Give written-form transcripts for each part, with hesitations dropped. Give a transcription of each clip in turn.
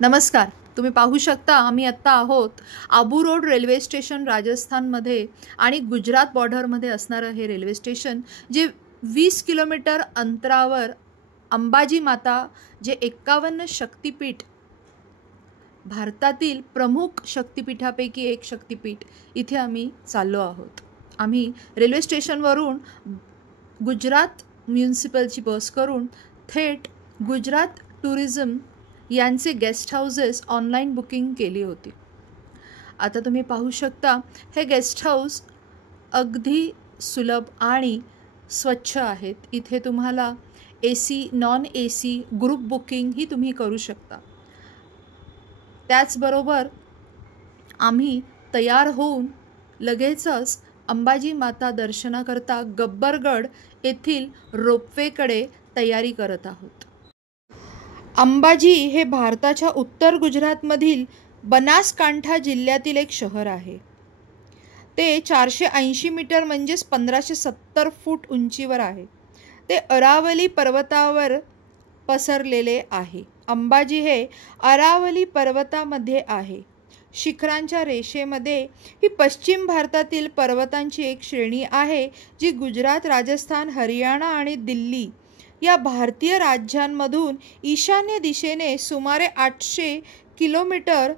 नमस्कार. तुम्ही पाहू शकता आम्ही आत्ता आहोत आबू रोड रेल्वे स्टेशन राजस्थानमध्ये आणि गुजरात बॉर्डरमध्ये असणारं हे रेल्वे स्टेशन जे 20 किलोमीटर अंतरावर अंबाजी माता जे 51 शक्तिपीठ भारतातील प्रमुख शक्तिपीठापैकी एक शक्तिपीठ इथे आम्ही चाललो आहोत. आम्ही रेल्वे स्टेशनवरून गुजरात म्युनिसिपलची बस करून थेट गुजरात टुरिझम यांचे गेस्ट हाऊसेस ऑनलाईन बुकिंग केली होती. आता तुम्ही पाहू शकता हे गेस्ट हाऊस अगदी सुलभ आणि स्वच्छ आहेत. इथे तुम्हाला AC non AC group booking ही तुम्ही करू शकता. त्याचबरोबर आम्ही तयार होऊन लगेचच अंबाजी माता दर्शनाकरता गब्बरगड येथील रोपवेकडे तयारी करत आहोत. अंबाजी हे भारताच्या उत्तर गुजरातमधील बनासकांठा जिल्ह्यातील एक शहर आहे. ते 480 मीटर म्हणजेच 1570 फूट उंचीवर आहे. ते अरावली पर्वतावर पसरलेले आहे. अंबाजी हे अरावली पर्वतामध्ये आहे. शिखरांच्या रेषेमध्ये ही पश्चिम भारतातील पर्वतांची एक श्रेणी आहे जी गुजरात, राजस्थान, हरियाणा आणि दिल्ली या भारतीय राज्यांमधून ईशान्य दिशेने सुमारे 800 किलोमीटर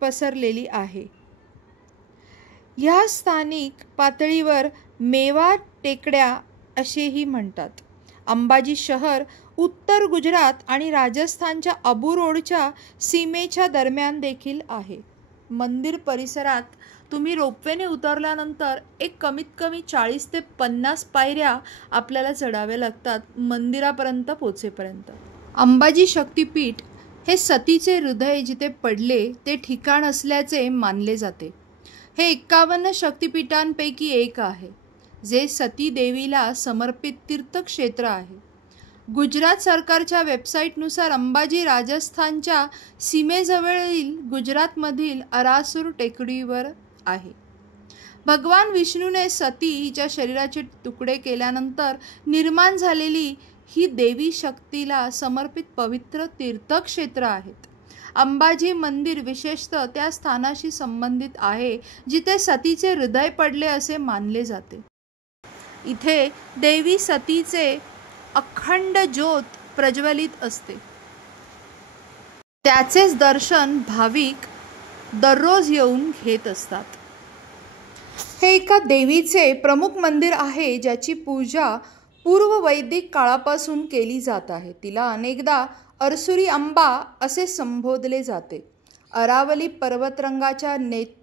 पसरलेली आहे. ह्या स्थानिक पातळीवर मेवा टेकड्या असेही म्हणतात. अंबाजी शहर उत्तर गुजरात आणि राजस्थानच्या आबू रोडच्या सीमेच्या दरम्यान देखील आहे. मंदिर परिसरात तुम्ही रोपवेने उतरल्यानंतर एक कमीत कमी 40 ते 50 पायऱ्या आपल्याला चढाव्या लागतात मंदिरापर्यंत पोचेपर्यंत. अंबाजी शक्तिपीठ हे सतीचे हृदय जिथे पडले ते ठिकाण असल्याचे मानले जाते. हे 51 शक्तिपीठांपैकी एक आहे जे सती देवीला समर्पित तीर्थक्षेत्र आहे. गुजरात सरकारच्या वेबसाईटनुसार अंबाजी राजस्थानच्या सीमेजवळील गुजरातमधील अरासूर टेकडीवर आहे. भगवान विष्णूने सती हिच्या शरीराचे तुकडे केल्यानंतर निर्माण झालेली ही देवी शक्तीला समर्पित पवित्र तीर्थक्षेत्र आहेत. अंबाजी मंदिर विशेषतः त्या स्थानाशी संबंधित आहे जिथे सतीचे हृदय पडले असे मानले जाते. इथे देवी सतीचे अखंड ज्योत प्रज्वलित असते. त्याचेच दर्शन भाविक दररोज येऊन घेत असतात. हे एका देवीचे प्रमुख मंदिर आहे ज्याची पूजा पूर्व वैदिक काळापासून केली जात आहे. तिला अनेकदा अरसुरी अंबा असे संबोधले जाते. अरावली पर्वतरंगाच्या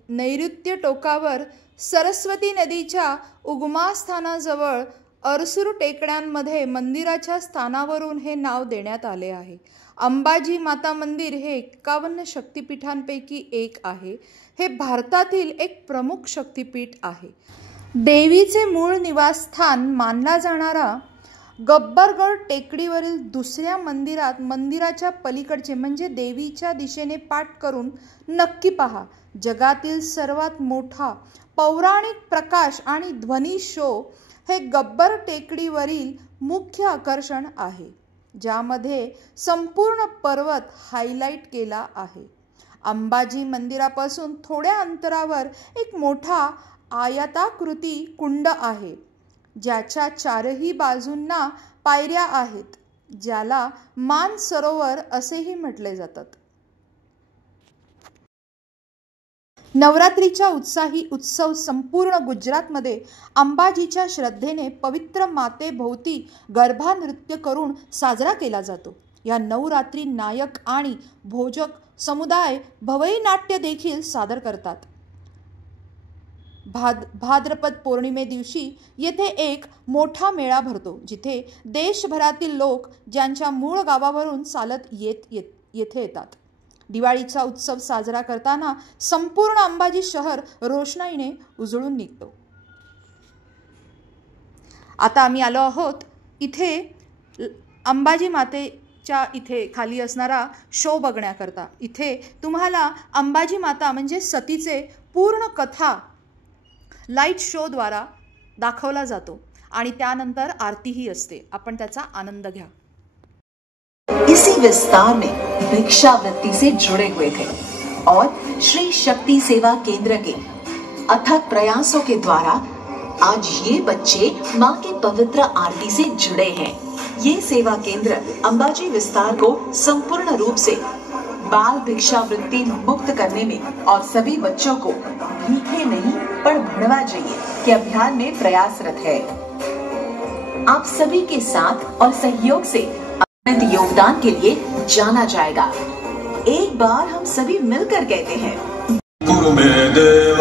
नैऋत्य टोकावर सरस्वती नदीच्या उगमस्थानाजवळ अरसूर टेकड्यांमध्ये मंदिराच्या स्थानावरून हे नाव देण्यात आले आहे. अंबाजी माता मंदिर हे 51 शक्तिपीठांपैकी एक आहे. हे भारतातील एक प्रमुख शक्तिपीठ आहे. देवीचे मूळ निवासस्थान मानला जाणारा गब्बरगड टेकडीवरील दुसऱ्या मंदिरात मंदिराच्या पलीकडचे म्हणजे देवीच्या दिशेने पाठ करून नक्की पहा. जगातील सर्वात मोठा पौराणिक प्रकाश आणि ध्वनी शो हे गब्बर टेकडीवरील मुख्य आकर्षण आहे ज्यामध्ये संपूर्ण पर्वत हायलाइट केला आहे. अंबाजी मंदिरापासून थोड्या अंतरावर एक मोठा आयताकृती कुंड आहे ज्याच्या चारही बाजूंना पायऱ्या आहेत ज्याला मानसरोवर असेही म्हटले जातात. नवरात्रीचा उत्साही उत्सव संपूर्ण गुजरातमध्ये अंबाजीच्या श्रद्धेने पवित्र मातेभोवती गरबा नृत्य करून साजरा केला जातो. या नवरात्री नायक आणि भोजक समुदाय भवई नाट्य देखील सादर करतात. भाद्रपद पौर्णिमे दिवशी येथे एक मोठा मेळा भरतो जिथे देशभरातील लोक ज्यांच्या मूळ गावावरून चालत येथे येतात. दिवाळीचा उत्सव साजरा करताना संपूर्ण अंबाजी शहर रोषणाईने उजळून निघतो. आता आम्ही आलो आहोत इथे अंबाजी मातेच्या इथे खाली असणारा शो बघण्याकरता. इथे तुम्हाला अंबाजी माता म्हणजे सतीचे पूर्ण कथा लाईट शो द्वारा दाखवला जातो आणि त्यानंतर आरतीही असते. आपण त्याचा आनंद घ्या. You see, विस्तार में भिक्षावृत्ति से जुड़े हुए थे और श्री शक्ति सेवा केंद्र के अथक प्रयासों के द्वारा आज ये बच्चे माँ की पवित्र आरती से जुड़े हैं। ये सेवा केंद्र अंबाजी विस्तार को संपूर्ण रूप से बाल भिक्षावृत्ति मुक्त करने में और सभी बच्चों को भीखे नहीं पर भड़वा जाइए के अभियान में प्रयासरत है। आप सभी के साथ और सहयोग से अनंत योगदान के लिए जाना जाएगा। एक बार हम सभी मिलकर कहते हैं, गुरु में देव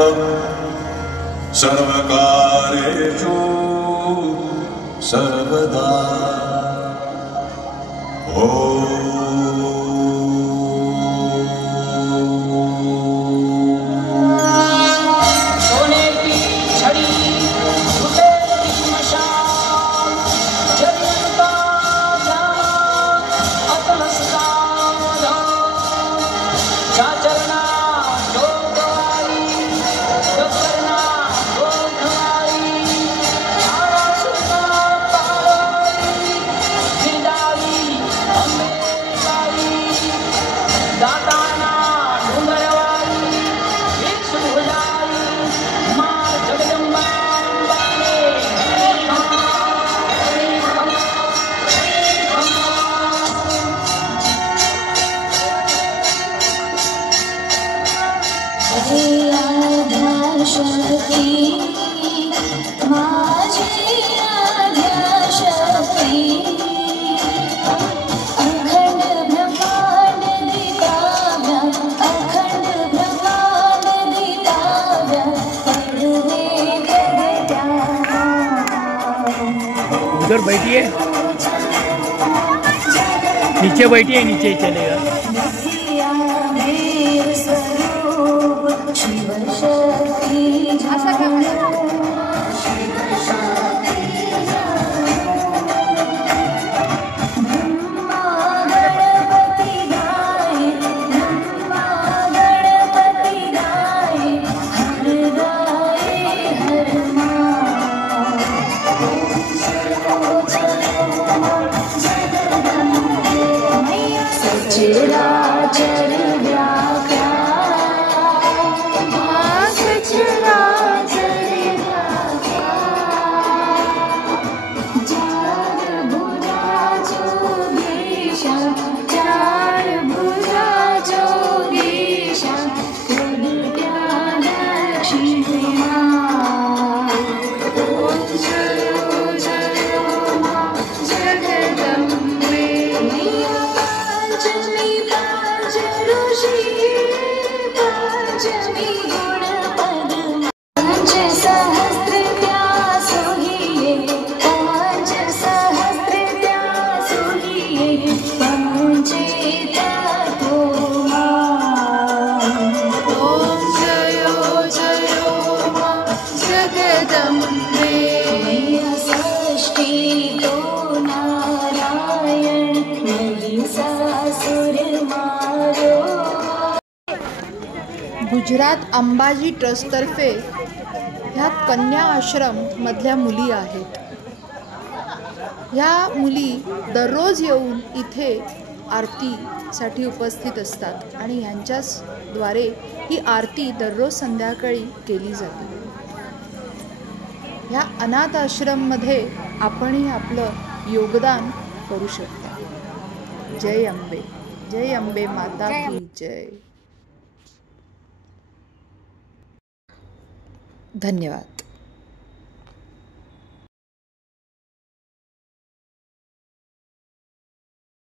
सर्वकारेषु सर्वदा। उधर बैठिए, नीचे बैठिए, नीचे चलेगा। गुजरात अंबाजी ट्रस्टतर्फे ह्या कन्या आश्रम मधल्या मुली आहेत। ह्या मुली दररोज येऊन इथे आरतीसाठी उपस्थित असतात आणि ह्यांच्याच द्वारे ही आरती दररोज संध्याकाळी केली जाते। ह्या अनाथ आश्रममध्ये आपणही आपलं योगदान करू शकता। जय अंबे माता की जय। धन्यवाद।